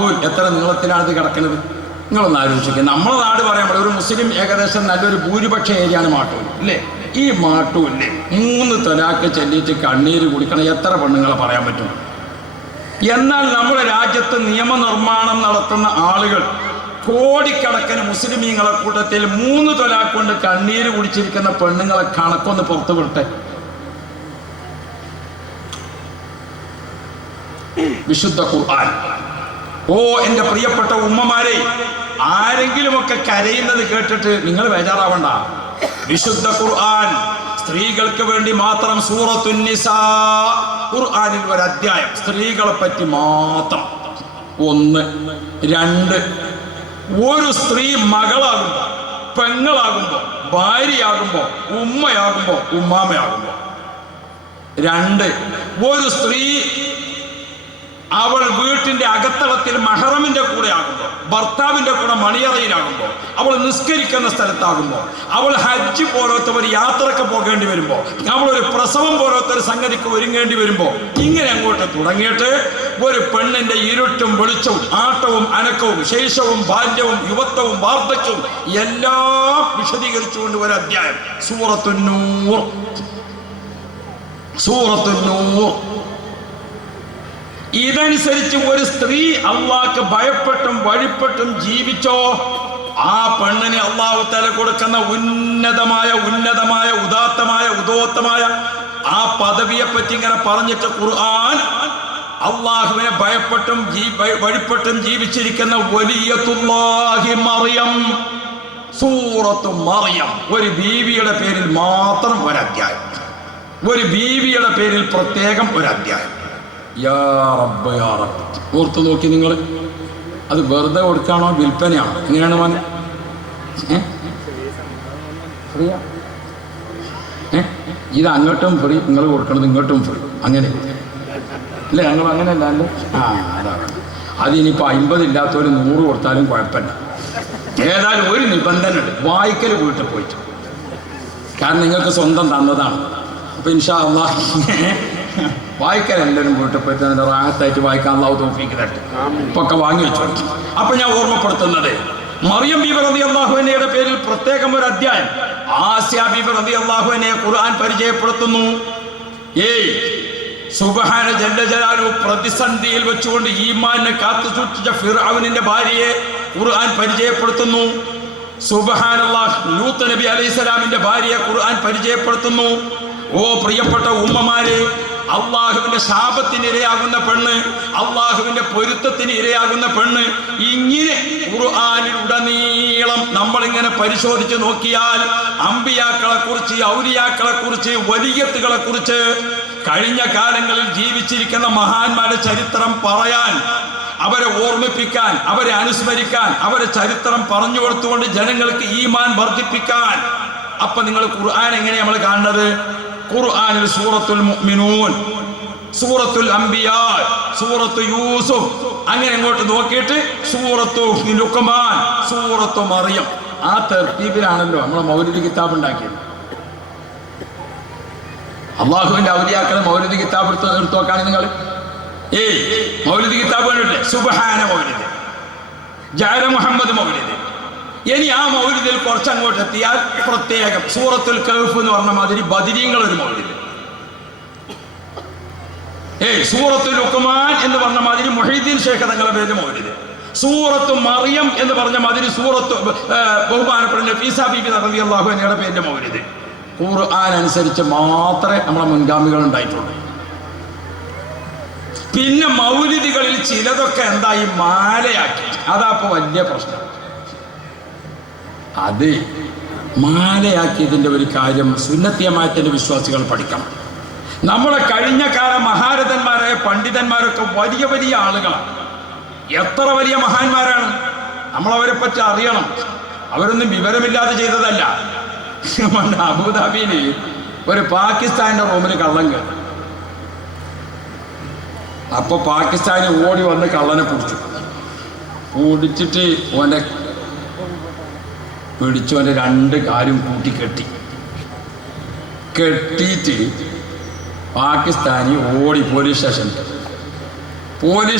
മാട്ടൂൽ എത്ര നീളത്തിലാണ് ഇത് കിടക്കുന്നത്? നിങ്ങളൊന്ന് ആലോചിക്കുക. നമ്മളെ നാട് പറയാൻ പറ്റും ഒരു മുസ്ലിം ഏകദേശം നല്ലൊരു ഭൂരിപക്ഷ ഏരിയയാണ് മാട്ടൂൽ അല്ലേ? ഈ മാട്ടൂല്ലേ 3 തലാക്ക് ചൊല്ലിയിട്ട് കണ്ണീര് കുടിക്കണം എത്ര പെണ്ണുങ്ങളെ പറയാൻ പറ്റും? എന്നാൽ നമ്മുടെ രാജ്യത്ത് നിയമനിർമ്മാണം നടത്തുന്ന ആളുകൾ കോടിക്കണക്കിന് മുസ്ലിമീങ്ങളെ കൂട്ടത്തിൽ 3 തലാക്ക് കൊണ്ട് കണ്ണീര് കുടിച്ചിരിക്കുന്ന പെണ്ണുങ്ങളെ കണക്കൊന്ന് പുറത്തു വിട്ടെ. വിശുദ്ധ ഖുർആൻ. ഓ എൻ്റെ പ്രിയപ്പെട്ട ഉമ്മമാരെ, ആരെങ്കിലുമൊക്കെ കരയുന്നത് കേട്ടിട്ട് നിങ്ങൾ ബേജാറാവണ്ട. വിശുദ്ധ ഖുർആൻ സ്ത്രീകൾക്ക് വേണ്ടി മാത്രം സൂറത്തുൻ നിസാ, ഖുർആനിൽ ഒരു അധ്യായം സ്ത്രീകളെ പറ്റി മാത്രം. 1, 2, ഒരു സ്ത്രീ മകളാകുമ്പോ, പെങ്ങളാകുമ്പോ, ഭാര്യയാകുമ്പോ, ഉമ്മയാകുമ്പോ, ഉമ്മാമയാകുമ്പോ. 2, ഒരു സ്ത്രീ അവൾ വീട്ടിന്റെ അകത്തളത്തിൽ മഹറമിന്റെ കൂടെ ആകുമ്പോൾ, ഭർത്താവിന്റെ കൂടെ മണിയറയിലാകുമ്പോൾ, അവൾ നിസ്കരിക്കുന്ന സ്ഥലത്താകുമ്പോൾ, അവൾ ഹജ്ജ് പോലത്തെ ഒരു യാത്രക്ക് പോകേണ്ടി വരുമ്പോൾ, അവൾ ഒരു പ്രസവം പോലത്തെ ഒരു സംഗതിക്ക് ഒരുങ്ങേണ്ടി വരുമ്പോൾ, ഇങ്ങനെ അങ്ങോട്ട് തുടങ്ങിയിട്ട് ഒരു പെണ്ണിന്റെ ഇരുട്ടും വെളിച്ചവും ആട്ടവും അനക്കവും ശൈശവും ബാല്യവും യുവത്വവും വാർദ്ധക്യവും എല്ലാം വിശദീകരിച്ചുകൊണ്ട് ഒരു അധ്യായം സൂറത്തുൻ നൂർ. സൂറത്തുൻ നൂർ. ഇതനുസരിച്ച് ഒരു സ്ത്രീ അള്ളാഹ്ക്ക് ഭയപ്പെട്ടും വഴിപ്പെട്ടും ജീവിച്ചോ, ആ പെണ്ണിന് അള്ളാഹു തആല കൊടുക്കുന്ന ഉന്നതമായ ഉദാത്തമായ ആ പദവിയെ പറ്റി ഇങ്ങനെ പറഞ്ഞിട്ട് ഖുർആൻ അള്ളാഹുവിനെ ഭയപ്പെട്ടും വഴിപ്പെട്ടും ജീവിച്ചിരിക്കുന്ന വലിയത്തുല്ലാഹി മറിയം, സൂറത്തു മറിയം. ഒരു ബീവിയുടെ പേരിൽ മാത്രം ഒരു അധ്യായം, ഒരു ബീവിയുടെ പേരിൽ പ്രത്യേകം ഒരു അധ്യായം. യാ റബ്ബ് യാ റബ്ബ്. ഓർത്ത് നോക്കി നിങ്ങൾ, അത് വെറുതെ കൊടുക്കാണോ വിൽപ്പനയാണോ? എങ്ങനെയാണ് മോനെ? ഫ്രീയാ? ഇത് അങ്ങോട്ടും ഫ്രീ, നിങ്ങൾ കൊടുക്കണത് ഇങ്ങോട്ടും ഫ്രീ, അങ്ങനെ അല്ലേ? ഞങ്ങൾ അങ്ങനെയല്ല അല്ലേ? അതാണ്. അതിനിപ്പോൾ 50 ഇല്ലാത്തവർ 100 കൊടുത്താലും കുഴപ്പമില്ല. ഏതായാലും ഒരു നിബന്ധന ഉണ്ട്, വായിക്കൽ വീട്ടിൽ പോയിട്ട്. കാരണം നിങ്ങൾക്ക് സ്വന്തം തന്നതാണ്. അപ്പം ഇൻഷാ അല്ലാഹ് വായിക്കാൻ എല്ലാവരും വീട്ടിൽ പോയിട്ട് അതിൻ്റെ റാഹത്തായിട്ട് വായിക്കാൻ അല്ലാഹു തൗഫീഖ് തരട്ടെ. ഇപ്പൊ ഒക്കെ വാങ്ങി വെച്ചു. അപ്പൊ ഞാൻ ഓർമ്മപ്പെടുത്തുന്നത്, മറിയം ബീബി റളിയല്ലാഹു അൻഹയുടെ പേരിൽ പ്രത്യേകം ഒരു അധ്യായം. ആസിയ ബീബി റളിയല്ലാഹു അൻഹയെ ഖുർആൻ പരിചയപ്പെടുത്തുന്നു. സുബ്ഹാന ജല്ല ജലാലുഹു പ്രതിസന്ധിയിൽ വെച്ചുകൊണ്ട് ഈമാനിനെ കാത്തു സൂക്ഷിച്ച ഫിർഔനിന്റെ ഭാര്യയെ ഖുർആൻ പരിചയപ്പെടുത്തുന്നു. സുബ്ഹാനല്ലാഹ് ലൂത്ത് നബി അലൈഹിസ്സലാമിന്റെ ഭാര്യയെ ഖുർആൻ പരിചയപ്പെടുത്തുന്നു. ഓ പ്രിയപ്പെട്ട ഉമ്മമാരെ, അള്ളാഹുവിന്റെ ശാപത്തിന് ഇരയാകുന്ന പെണ്ണ്, അള്ളാഹുവിന്റെ പൊരുത്തത്തിന് ഇരയാകുന്ന പെണ്ണ്, ഇങ്ങനെ ഖുർആനിൽ ഉടനീളം നമ്മളിങ്ങനെ പരിശോധിച്ച് നോക്കിയാൽ അമ്പിയാക്കളെ കുറിച്ച്, ഔലിയാക്കളെ കുറിച്ച്, വലിയത്തുകളെ കുറിച്ച്, കഴിഞ്ഞ കാലങ്ങളിൽ ജീവിച്ചിരിക്കുന്ന മഹാന്മാരുടെ ചരിത്രം പറയാൻ, അവരെ ഓർമ്മിപ്പിക്കാൻ, അവരെ അനുസ്മരിക്കാൻ, അവരെ ചരിത്രം പറഞ്ഞു കൊടുത്തുകൊണ്ട് ജനങ്ങൾക്ക് ഈമാൻ വർദ്ധിപ്പിക്കാൻ. അപ്പൊ നിങ്ങൾ ഖുർആൻ എങ്ങനെ നമ്മൾ കാണുന്നത്? ഖുർആനിൽ സൂറത്തുൽ മുഅ്മിനൂൻ, സൂറത്തുൽ അംബിയാ, സൂറത്തു യൂസുഫ്, അങ്ങനെ അങ്ങോട്ട് നോക്കിയിട്ട് സൂറത്തു ലുഖ്മാൻ, സൂറത്തു മറിയം, ആ തർത്തീബിലാണല്ലോ നമ്മളെ മൗലിദ് കിതാബ് ഉണ്ടാക്കിയത്. അള്ളാഹുവിന്റെ ഔലിയാക്കളെ മൗലിദ് കിതാബ് എടുത്തു നോക്കാണ് നിങ്ങൾ. മൗലിദ് കിതാബ് കണ്ടില്ലേ? സുബ്ഹാന മൗലിദ്, ജഅല മുഹമ്മദ് മൗലിദ്. ഇനി ആ മൗലിദിൽ കുറച്ചങ്ങോട്ട് എത്തിയാൽ പ്രത്യേകം സൂറത്തുൽ കഹ്ഫ് എന്ന് പറഞ്ഞ മാതിരി ബദരീങ്ങൾ ഒരു മൗലിദ്. സൂറത്തുൽ ലുഖ്മാൻ എന്ന് പറഞ്ഞ മാതിരി മുഹീദ്ദീൻ ശൈഖ് തങ്ങളുടെ പേരിൽ മൗലിദ്. സൂറത്തു മറിയം എന്ന് പറഞ്ഞ മാതിരി സൂറത്ത് ബഹുമാനപ്പെട്ട നഫീസ ബീബി റളിയല്ലാഹു അൻഹയുടെ പേരിൽ മൗലിദ്. ഖുർആൻ അനുസരിച്ച് മാത്രമേ നമ്മളെ മുൻഗാമികൾ ഉണ്ടായിട്ടുള്ളൂ. പിന്നെ മൗലിദികളിൽ ചിലതൊക്കെ എന്തായി മാലയാക്കി, അതാപ്പോ വലിയ പ്രശ്നം. അത് മാലയാക്കിയതിൻ്റെ ഒരു കാര്യം സുന്നത്തിയമായത്തിൻ്റെ വിശ്വാസികൾ പഠിക്കണം. നമ്മളെ കഴിഞ്ഞ കാല മഹാരഥന്മാരായ പണ്ഡിതന്മാരൊക്കെ വലിയ വലിയ ആളുകളാണ്. എത്ര വലിയ മഹാന്മാരാണ്, നമ്മളവരെ പറ്റി അറിയണം. അവരൊന്നും വിവരമില്ലാതെ ചെയ്തതല്ല. അബുദാബിയിൽ ഒരു പാകിസ്ഥാൻ്റെ റൂമിൽ കള്ളൻ കയറി. അപ്പൊ പാകിസ്ഥാനി ഓടി വന്ന് കള്ളനെ പിടിച്ചിട്ട് ഓൻ്റെ പിടിച്ചോൻ്റെ 2 കാലും കൂട്ടി കെട്ടിയിട്ട് പാകിസ്ഥാനി ഓടി പോലീസ്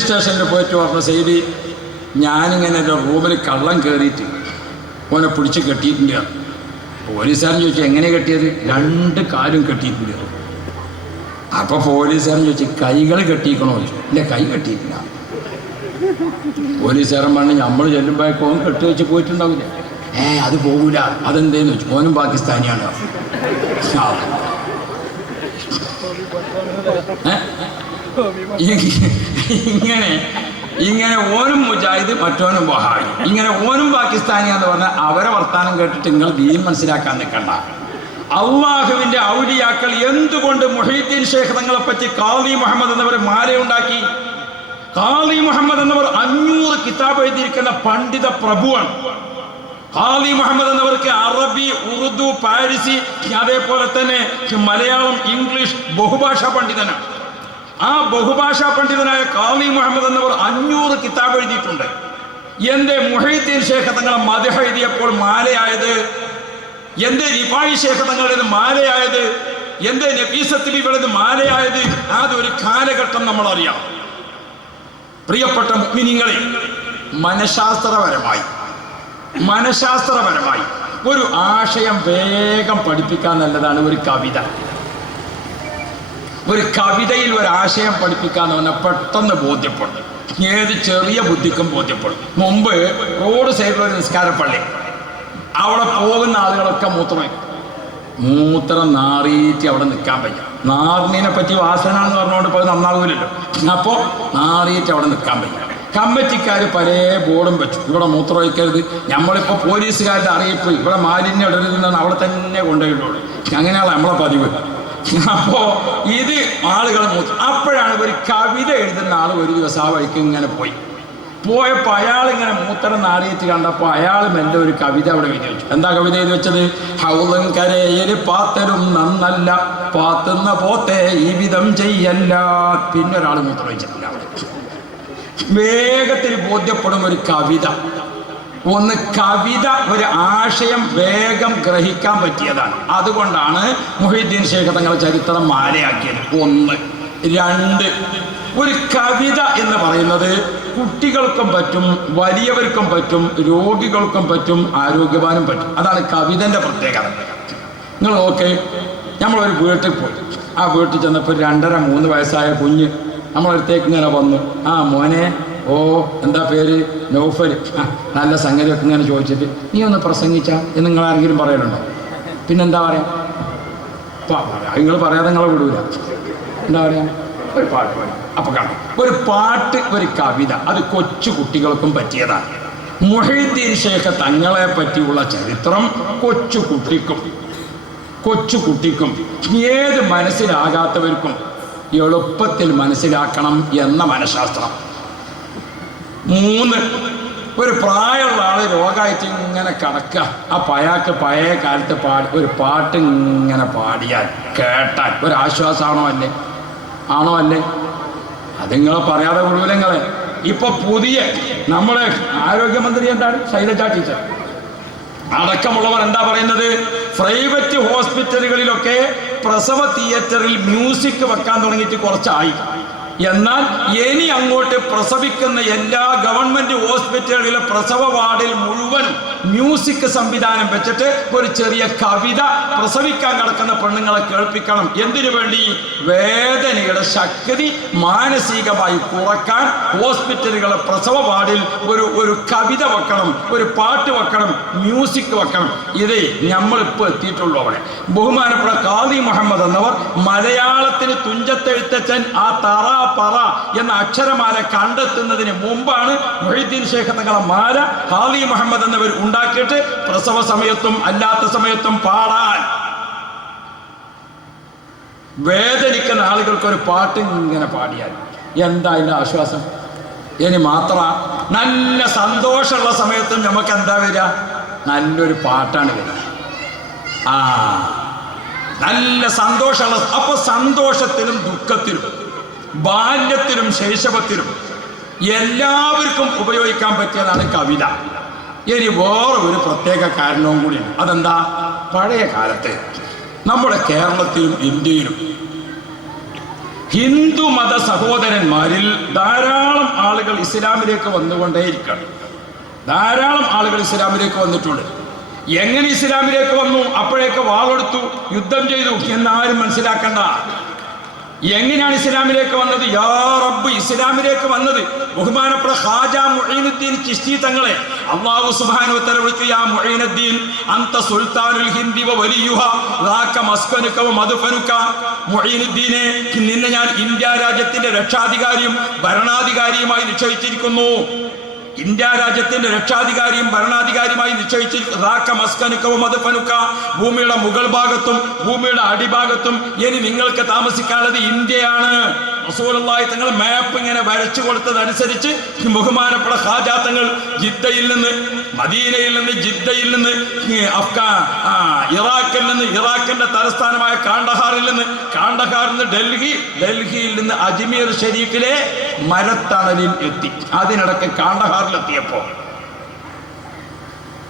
സ്റ്റേഷനിൽ പോയിട്ട് പറഞ്ഞു, സെയ്തി ഞാനിങ്ങനെ എൻ്റെ റൂമിൽ കള്ളം കയറിയിട്ട് ഓനെ പിടിച്ച് കെട്ടിയിട്ടുണ്ട്. പോലീസുകാരൻ ചോദിച്ചു എങ്ങനെ കെട്ടിയത്? 2 കാലും കെട്ടിയിട്ടുണ്ട്. അപ്പോൾ പോലീസുകാരൻ ചോദിച്ചു കൈകൾ കെട്ടിക്കണോ ചോദിച്ചു. ഇല്ല, കൈ കെട്ടിയിട്ടില്ല. പോലീസുകാരൻ പറഞ്ഞു നമ്മൾ ചെല്ലുമ്പോഴേക്കും ഓൻ കെട്ടി വെച്ച് പോയിട്ടുണ്ടാവില്ല. അത് പോകൂല. അതെന്തേന്ന് വെച്ചു. ഓനും പാകിസ്ഥാനിയാണ്. ഇങ്ങനെ ഓനും മുജാഹിദ് മറ്റോനും വഹാബി, ഇങ്ങനെ ഓനും പാകിസ്ഥാനിയാന്ന് പറഞ്ഞാൽ അവരെ വർത്താനം കേട്ടിട്ട് നിങ്ങൾ ദീൻ മനസ്സിലാക്കാൻ നിൽക്കണ്ട. അള്ളാഹുവിന്റെ ഔലിയാക്കൾ എന്തുകൊണ്ട് മുഹീദ്ദീൻ ഷേഖ് തങ്ങളെ പറ്റി ഖാദി മുഹമ്മദ് എന്നവർ മാലയുണ്ടാക്കി? ഖാദി മുഹമ്മദ് എന്നവർ 500 കിതാബ് എഴുതിയിരിക്കുന്ന പണ്ഡിത പ്രഭുവാണ്. ഖാദി മുഹമ്മദ് എന്നവർക്ക് അറബി, ഉറുദു, പാരിസി, അതേപോലെ തന്നെ മലയാളം, ഇംഗ്ലീഷ് ബഹുഭാഷാ പണ്ഡിതനാണ്. ആ ബഹുഭാഷാ പണ്ഡിതനായ ഖാദി മുഹമ്മദ് എന്നവർ 500 കിതാബ് എഴുതിയിട്ടുണ്ട്. എന്റെ മുഹീദ്ദീൻ ഷേഖ് തങ്ങളെ മദ്ഹ് എഴുതിയപ്പോൾ മാലയായത്? എന്റെ റിഫായി ഷേഖ് തങ്ങളുടേത് മാലയായത്? എന്റെ നഫീസത്ത് ബീവിയുടേത് മാലയായത്? അതൊരു കാലഘട്ടം നമ്മൾ അറിയാം. പ്രിയപ്പെട്ട മുഅ്മിനീങ്ങളെ, മനഃശാസ്ത്രപരമായി ഒരു ആശയം വേഗം പഠിപ്പിക്കാൻ നല്ലതാണ് ഒരു കവിത. ഒരു കവിതയിൽ ഒരു ആശയം പഠിപ്പിക്കാന്ന് പറഞ്ഞാൽ പെട്ടെന്ന് ബോധ്യപ്പെടും. ഏത് ചെറിയ ബുദ്ധിക്കും ബോധ്യപ്പെടും. മുമ്പ് റോഡ് സൈഡിലൊരു നിസ്കാരപ്പള്ളി, അവിടെ പോകുന്ന ആളുകളൊക്കെ മൂത്രം നാറിയിട്ട് അവിടെ നിൽക്കാൻ പറ്റും. നാറിനെ പറ്റി വാസന എന്ന് പറഞ്ഞുകൊണ്ട് ഇപ്പോൾ നന്നാകൂലല്ലോ. അപ്പോൾ നാറിയിട്ട് അവിടെ നിൽക്കാൻ പറ്റും. കമ്മിറ്റിക്കാർ പല ബോർഡും വെച്ചു, ഇവിടെ മൂത്രം ഒഴിക്കരുത്. നമ്മളിപ്പോൾ പോലീസുകാരുടെ അറിയിപ്പ് ഇവിടെ മാലിന്യം ഇടരുതെന്നാണ് അവിടെ തന്നെ കൊണ്ടുപോയിട്ടുള്ളൂ. അങ്ങനെയാണ് നമ്മളെ പതിവ്. അപ്പോൾ ഇത് ആളുകൾ അപ്പോഴാണ് ഒരു കവിത എഴുതുന്ന ആൾ ഒരു ദിവസം ആ വഴിക്ക് ഇങ്ങനെ പോയപ്പോൾ അയാളിങ്ങനെ മൂത്രം നാറിയിട്ട് കണ്ടപ്പോൾ അയാൾ മെല്ലെ ഒരു കവിത അവിടെ എഴുതി വെച്ചു. എന്താ കവിത എഴുതി വെച്ചത്? ഹൗളും കരയിൽ പാത്തരും നന്നല്ല, പാത്തുന്ന പോത്തെ ഈ വിധം ചെയ്യല്ല. പിന്നെ ഒരാൾ മൂത്രം ഒഴിച്ചിട്ടില്ല. അവിടെ വേഗത്തിൽ ബോധ്യപ്പെടും ഒരു കവിത. കവിത ഒരു ആശയം വേഗം ഗ്രഹിക്കാൻ പറ്റിയതാണ്. അതുകൊണ്ടാണ് മുഹീദ്ദീൻ ഷേഖ് തങ്ങൾ ചരിത്രം മാലയാക്കിയത്. 1. 2, ഒരു കവിത എന്ന് പറയുന്നത് കുട്ടികൾക്കും പറ്റും, വലിയവർക്കും പറ്റും, രോഗികൾക്കും പറ്റും, ആരോഗ്യവാനും പറ്റും. അതാണ് കവിതന്റെ പ്രത്യേകത. നിങ്ങൾ നോക്കേ, നമ്മളൊരു വീട്ടിൽ പോയി. ആ വീട്ടിൽ ചെന്നപ്പോൾ 2.5-3 വയസ്സായ കുഞ്ഞ് നമ്മളടുത്തേക്ക് ഇങ്ങനെ വന്നു. മോനെ, എന്താ പേര്? നൗഫൽ. നല്ല സംഗതിയൊക്കെ ഇങ്ങനെ ചോദിച്ചിട്ട് നീ ഒന്ന് പ്രസംഗിച്ചാ എന്ന് നിങ്ങൾ ആരെങ്കിലും പറയലുണ്ടോ? പിന്നെന്താ പറയാ? നിങ്ങൾ പറയാതെ നിങ്ങളെ വിടൂല. എന്താ പറയാ? ഒരു പാട്ട് പാടി. അപ്പൊ കാണാം, ഒരു പാട്ട്, ഒരു കവിത, അത് കൊച്ചു കുട്ടികൾക്കും പറ്റിയതാണ്. മുഹീദ്ദീൻ ഷേഖ് തങ്ങളെ പറ്റിയുള്ള ചരിത്രം കൊച്ചുകുട്ടിക്കും ഏത് മനസ്സിലാകാത്തവർക്കും എളുപ്പത്തിൽ മനസ്സിലാക്കണം എന്ന മനഃശാസ്ത്രം. 3, ഒരു പ്രായമുള്ള ആള് രോഗമായിട്ട് ഇങ്ങനെ കിടക്കുക. അയാൾക്ക് പഴയ കാലത്ത് ഒരു പാട്ട് ഇങ്ങനെ പാടിയാൽ കേട്ടാൽ ഒരു ആശ്വാസമാണോ അല്ലേ? അത് നിങ്ങൾ പറയാതെ മുഴുവനങ്ങളെ. ഇപ്പൊ പുതിയ നമ്മളെ ആരോഗ്യമന്ത്രി എന്താണ്? ശൈലജ ടീച്ചർ അടക്കമുള്ളവർ എന്താ പറയുന്നത്? പ്രൈവറ്റ് ഹോസ്പിറ്റലുകളിലൊക്കെ പ്രസവ തിയേറ്ററിൽ മ്യൂസിക് വെക്കാൻ തുടങ്ങിയിട്ട് കുറച്ചായി. എന്നാൽ ഇനി അങ്ങോട്ട് പ്രസവിക്കുന്ന എല്ലാ ഗവൺമെന്റ് ഹോസ്പിറ്റലുകളിലെ പ്രസവ വാർഡിൽ മുഴുവൻ മ്യൂസിക് സംവിധാനം വെച്ചിട്ട് ഒരു ചെറിയ കവിത പ്രസവിക്കാൻ കിടക്കുന്ന പെണ്ണുങ്ങളെ കേൾപ്പിക്കണം. എന്തിനു വേണ്ടി? വേദനയുടെ ശക്തി മാനസികമായി കുറക്കാൻ ഹോസ്പിറ്റലുകളെ പ്രസവ വാർഡിൽ ഒരു കവിത വെക്കണം, ഒരു പാട്ട് വെക്കണം, മ്യൂസിക് വെക്കണം. ഇതേ നമ്മളിപ്പോൾ എത്തിയിട്ടുള്ളൂ അവിടെ. ബഹുമാനപ്പെട്ട ഖാദി മുഹമ്മദ് എന്നവർ മലയാളത്തിന് തുഞ്ചത്തെഴുത്തച്ഛൻ ആ പറ എന്ന അക്ഷരമാല കണ്ടെത്തുന്നതിന് മുമ്പാണ് മുഹീദ്ദീൻ ഷേഖ് തങ്ങളെ മാല ഖാദി മുഹമ്മദ് എന്നവർ ഉണ്ടാക്കിയിട്ട് പ്രസവ സമയത്തും അല്ലാത്ത സമയത്തും പാടാൻ. വേദനിക്കുന്ന ആളുകൾക്ക് ഒരു പാട്ട് ഇങ്ങനെ പാടിയാൽ എന്താ അതിൻ്റെ ആശ്വാസം? ഇനി മാത്ര നല്ല സന്തോഷമുള്ള സമയത്തും നമുക്ക് എന്താ വരിക? നല്ലൊരു പാട്ടാണ് വരിക. നല്ല സന്തോഷമുള്ള, അപ്പൊ സന്തോഷത്തിലും ദുഃഖത്തിലും ബാല്യത്തിലും ശൈശവത്തിലും എല്ലാവർക്കും ഉപയോഗിക്കാൻ പറ്റിയതാണ് കവിത. ഇനി വേറെ ഒരു പ്രത്യേക കാരണവും കൂടിയാണ്. അതെന്താ? പഴയ കാലത്ത് നമ്മുടെ കേരളത്തിലും ഇന്ത്യയിലും ഹിന്ദു മത സഹോദരന്മാരിൽ ധാരാളം ആളുകൾ ഇസ്ലാമിലേക്ക് വന്നുകൊണ്ടേയിരിക്കണം. ധാരാളം ആളുകൾ ഇസ്ലാമിലേക്ക് വന്നിട്ടുണ്ട്. എങ്ങനെ ഇസ്ലാമിലേക്ക് വന്നു? അപ്പോഴേക്ക് വാളെടുത്തു, യുദ്ധം ചെയ്തു എന്നാരും മനസ്സിലാക്കണ്ട. എങ്ങനെയാണ് ഇസ്ലാമിലേക്ക് വന്നത്? യാ റബ്ബ്, ഇസ്ലാമിലേക്ക് വന്നത് ബഹുമാനപ്പെട്ട ഖാജാ മുഈനുദ്ദീൻ ചിശ്തി തങ്ങളെ അല്ലാഹു സുബ്ഹാനഹു വ തആല വിളിച്ചു, യാ മുഈനുദ്ദീൻ അൻത സുൽത്താനുൽ ഹിന്ദി വ വലിയുഹ ദാക മസ്കനുക വ മദ്ഫനുക. മുഈനുദ്ദീനെ, നിന്നെ ഞാൻ ഇന്ത്യ രാജ്യത്തിന്റെ രക്ഷാധികാരിയും ഭരണാധികാരിയുമായി നിശ്ചയിച്ചിരിക്കുന്നു. ഇന്ത്യ രാജ്യത്തിന്റെ രക്ഷാധികാരിയും ഭരണാധികാരിയുമായി നിശ്ചയിച്ചിരിക്കുന്നു. ഭൂമിയുടെ മുകൾ ഭാഗത്തും ഭൂമിയുടെ അടിഭാഗത്തും ഇനി നിങ്ങൾക്ക് താമസിക്കാനുള്ളത് ഇന്ത്യയാണ്. റസൂലുള്ളാഹി തങ്ങൾ മാപ്പ് ഇങ്ങനെ വരച്ചു കൊടുത്തതനുസരിച്ച് ബഹുമാനപ്പെട്ട ഖാജാ തങ്ങൾ ജിദ്ദയിൽ നിന്ന്, മദീനയിൽ നിന്ന്, ജിദ്ദയിൽ നിന്ന്, ഇറാഖിൽ നിന്ന്, ഇറാഖിന്റെ തലസ്ഥാനമായ കാണ്ഡഹാറിൽ നിന്ന്, കാണ്ഡഹാറിൽ നിന്ന് ഡൽഹി, ഡൽഹിയിൽ നിന്ന് അജ്മീർ ഷരീഫിലെ മരത്തണലിൽ എത്തി. അതിനിടയ്ക്ക് കാണ്ഡഹാറിലെത്തിയപ്പോൾ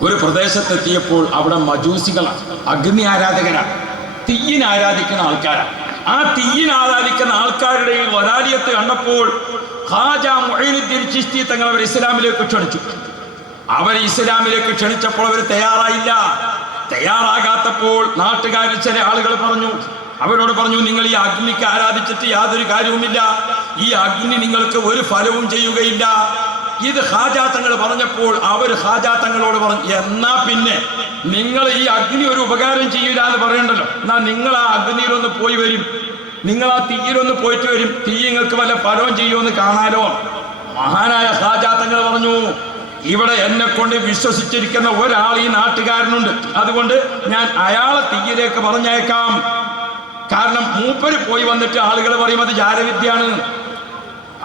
ഒരു പ്രദേശത്തെത്തിയപ്പോൾ അവിടെ മജൂസികളാണ്, അഗ്നി ആരാധകരാണ്, തീയിനെ ആരാധിക്കുന്ന ആൾക്കാരാണ്. ആ തീയിനെ ആരാധിക്കുന്ന ആൾക്കാരുടെ വലാലിയത്ത് കണ്ടപ്പോൾ ഖാജാ മുഈനുദ്ദീൻ ചിശ്തി തങ്ങൾ അവർ ഇസ്ലാമിലേക്ക് ക്ഷണിച്ചു. അവർ ഇസ്ലാമിലേക്ക് ക്ഷണിച്ചപ്പോൾ അവർ തയ്യാറായില്ല. തയ്യാറാകാത്തപ്പോൾ നാട്ടുകാരിൽ ചില ആളുകൾ അവരോട് പറഞ്ഞു, നിങ്ങൾ ഈ അഗ്നിക്ക് ആരാധിച്ചിട്ട് യാതൊരു കാര്യവുമില്ല, ഈ അഗ്നി നിങ്ങൾക്ക് ഒരു ഫലവും ചെയ്യുകയില്ല. ഇത് ഖാജാ തങ്ങൾ പറഞ്ഞപ്പോൾ അവർ ഖാജാ തങ്ങളോട് പറഞ്ഞു, എന്നാ പിന്നെ നിങ്ങൾ ഈ അഗ്നി ഒരു ഉപകാരം ചെയ്യില്ല എന്ന് പറയണ്ടല്ലോ, എന്നാ നിങ്ങൾ ആ അഗ്നിയിലൊന്ന് പോയി വരും, നിങ്ങൾ ആ തീയിലൊന്ന് പോയിട്ട് വരും, തീ നിങ്ങൾക്ക് വല്ല ഫലവും ചെയ്യുമെന്ന് കാണാലോ. മഹാനായ ഖാജാ തങ്ങൾ പറഞ്ഞു, ഇവിടെ എന്നെ കൊണ്ട് വിശ്വസിച്ചിരിക്കുന്ന ഒരാൾ ഈ നാട്ടുകാരനുണ്ട്, അതുകൊണ്ട് ഞാൻ അയാളെ തീയിലേക്ക് പറഞ്ഞേക്കാം. കാരണം മൂപ്പര് പോയി വന്നിട്ട് ആളുകൾ പറയും അത് ജാരവിദ്യയാണ്.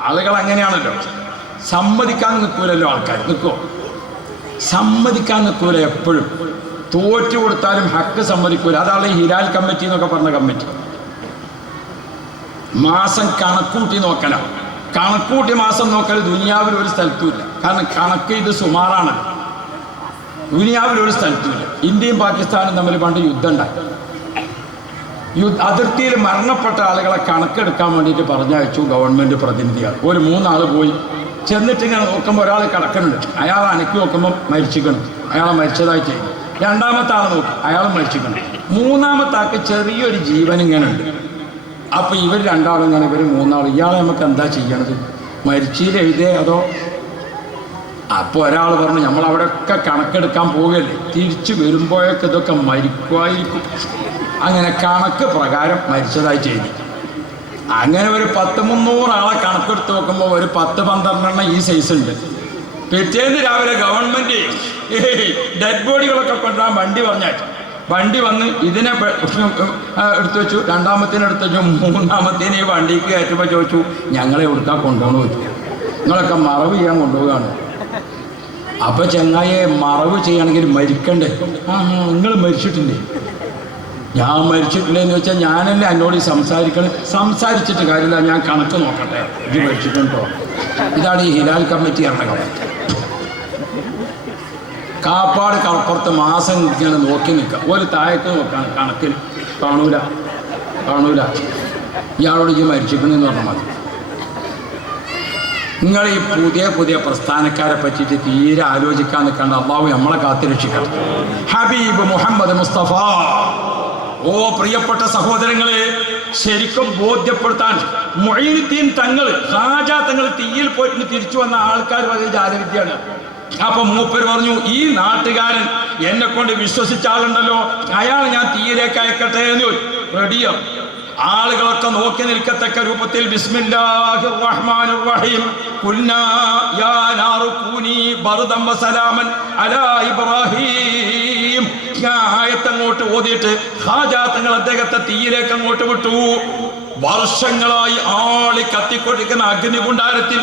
ആളുകൾ അങ്ങനെയാണല്ലോ, സമ്മതിക്കാൻ നിൽക്കൂലല്ലോ. ആൾക്കാർ നിൽക്കോ? സമ്മതിക്കാൻ നിൽക്കൂല. എപ്പോഴും തോറ്റു കൊടുത്താലും ഹക്ക് സമ്മതിക്കൂല. അതാണ് ഈ ഹിലാൽ കമ്മിറ്റി എന്നൊക്കെ പറഞ്ഞ കമ്മിറ്റി. മാസം കണക്കൂട്ടി നോക്കണം. കണക്കൂട്ടി മാസം നോക്കൽ ദുനിയാവിൽ ഒരു സ്ഥലത്തുമില്ല. കാരണം കണക്ക് ഇത് സുമാറാണ്. ദുനിയാവിൽ ഒരു സ്ഥലത്തുമില്ല. ഇന്ത്യയും പാകിസ്ഥാനും തമ്മിൽ പണ്ട് യുദ്ധം ഉണ്ടായി. അതിർത്തിയിൽ മരണപ്പെട്ട ആളുകളെ കണക്കെടുക്കാൻ വേണ്ടിയിട്ട് പറഞ്ഞയച്ചു ഗവൺമെൻറ് പ്രതിനിധികൾ. ഒരു 3 ആൾ പോയി ചെന്നിട്ട് ഇങ്ങനെ നോക്കുമ്പോൾ ഒരാൾ കിടക്കുന്നുണ്ട്, അയാൾ അനക്കി നോക്കുമ്പോൾ മരിച്ചിക്കണം, അയാളെ മരിച്ചതായി ചെയ്തു. രണ്ടാമത്തെ ആൾ നോക്കി, അയാൾ മരിച്ചിക്കണം. മൂന്നാമത്തെ ആൾക്ക് ചെറിയൊരു ജീവൻ ഇങ്ങനെ ഉണ്ട്. അപ്പോൾ ഇവർ രണ്ടാളും ഇങ്ങനെ, ഇവർ 3 ആൾ, ഇയാളെ നമുക്ക് എന്താ ചെയ്യണത്? മരിച്ചിൽ എഴുതേ അതോ? അപ്പോൾ ഒരാൾ പറഞ്ഞു, നമ്മളവിടെയൊക്കെ കണക്കെടുക്കാൻ പോവുകയല്ലേ, തിരിച്ചു വരുമ്പോഴൊക്കെ ഇതൊക്കെ മരിക്കുമായിരിക്കും. അങ്ങനെ കണക്ക് പ്രകാരം മരിച്ചതായി ചെയ്തു. അങ്ങനെ ഒരു 10-300 ആളെ കണക്കെടുത്ത് നോക്കുമ്പോൾ ഒരു 10-12 ഈ സൈസ് ഉണ്ട്. പിറ്റേന്ന് രാവിലെ ഗവൺമെൻറ് ഡെഡ് ബോഡികളൊക്കെ കൊണ്ടുവരാൻ വണ്ടി പറഞ്ഞാൽ വണ്ടി വന്ന് ഇതിനെ എടുത്തു വെച്ചു, രണ്ടാമത്തേനെ എടുത്തു വെച്ചു, മൂന്നാമത്തേനെ ഈ വണ്ടിക്ക് കയറ്റുമ്പോൾ ചോദിച്ചു, ഞങ്ങളെ എവിടുക്കാൻ കൊണ്ടുപോകണമെന്ന് ചോദിച്ചു. നിങ്ങളൊക്കെ മറവ് ചെയ്യാൻ കൊണ്ടുപോവുകയാണ്. അപ്പോൾ ചെങ്ങായെ, മറവ് ചെയ്യണമെങ്കിൽ മരിക്കണ്ടേ? നിങ്ങൾ മരിച്ചിട്ടില്ലേ? ഞാൻ മരിച്ചിട്ടില്ലെന്ന് വെച്ചാൽ ഞാനല്ലേ എന്നോട് ഈ സംസാരിച്ചിട്ട് കാര്യമില്ല, ഞാൻ കണക്ക് നോക്കട്ടെ, ഇത് മരിച്ചിട്ടുണ്ടോ? ഇതാണ് ഈ ഹിലാൽ കമ്മിറ്റി ഇറങ്ങുക. കാപ്പാട് കടപ്പുറത്ത് മാസം ഇങ്ങനെ നോക്കി നിൽക്കുക. ഒരു താഴേക്ക് നോക്കാണ്, കണക്കിൽ കാണൂല. ഇയാളോട് ഈ മരിച്ചിട്ടുണ്ടെന്ന് പറഞ്ഞാൽ മതി. നിങ്ങൾ ഈ പുതിയ പ്രസ്ഥാനക്കാരെ പറ്റിയിട്ട് തീരെ ആലോചിക്കാൻ നിൽക്കേണ്ട. അല്ലാഹു നമ്മളെ കാത്തുരക്ഷിക്കണം. ഹബീബ് മുഹമ്മദ് മുസ്തഫ. ഓ പ്രിയപ്പെട്ട സഹോദരങ്ങളെ, ശരിക്കും ബോധ്യപ്പെടുത്താൻ മുഈനുദ്ദീൻ തങ്ങൾ, ഖാജാ തങ്ങൾ തീയിൽ പോയിട്ട് തിരിച്ചു വന്ന ആൾക്കാർ വളരെ ജാലവിദ്യയാണ്. അപ്പൊ മൂപ്പര് പറഞ്ഞു, ഈ നാട്ടുകാരൻ എന്നെ കൊണ്ട് വിശ്വസിച്ച ആളുണ്ടല്ലോ, അയാൾ ഞാൻ തീയിലേക്ക് അയക്കട്ടെ എന്ന്. റെഡിയോ? ആളുകളൊക്കെ നോക്കി നിൽക്കത്തക്ക രൂപത്തിൽ ബിസ്മില്ലാഹിർ റഹ്മാനിർ റഹീം ഖുൽനാ യാ നാറു കൂനി ബർദൻ വസലാമൻ അലാ ഇബ്രാഹീം. ആയത്തങ്ങോട്ട് ഓതിയിട്ട് ഖാജാ തങ്ങൾ അദ്ദേഹത്തെ തീയിലേക്ക് അങ്ങോട്ട് വിട്ടു. വർഷങ്ങളായി ആളി കത്തിക്കൊണ്ടിരിക്കുന്ന അഗ്നികുണ്ടാരത്തിൽ